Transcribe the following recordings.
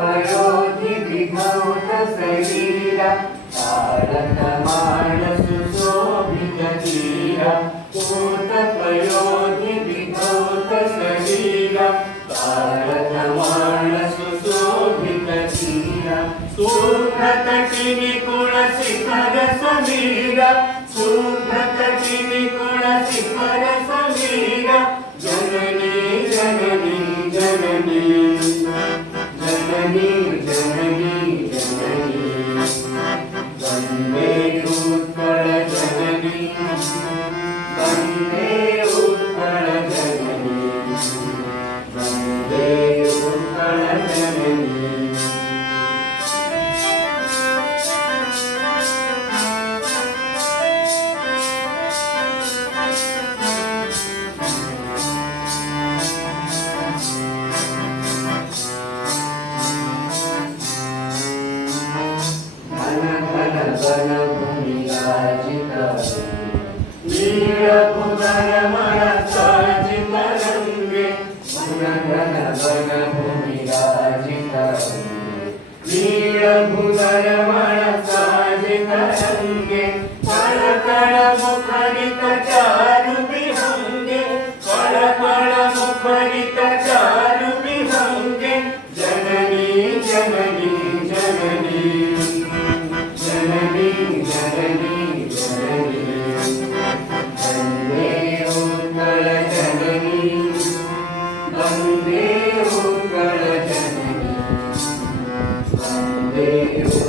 पयोधि विभूत शरीरा तारक मानस शोभित धीरा पूत पयोधि विभूत शरीरा तारक मानस शोभित धीरा सुभ्रतटि निकुण शिखर समीरा सुभ्रतटि निकुण शिखर समीरा जननी जननी जननी जननी जननी जननी वन्दे उत्कल जननी वन्दे उत्कल जननी वन्दे उत्कल जननी नीलभुवनमय साजित रंगे घन भूमि राजित नीलभुवनमय साजित रंगे कण कण मुखरित चारु विहंगे कण कण मुखरित चारु विहंगे जननी जननी जननी जननी जननी जननी वन्दे उत्कल जननी वन्दे उत्कल जननी वन्दे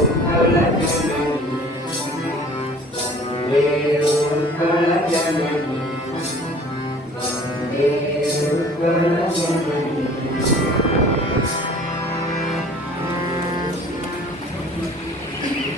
उत्कल जननी वन्दे उत्कल जननी वन्दे उत्कल जननी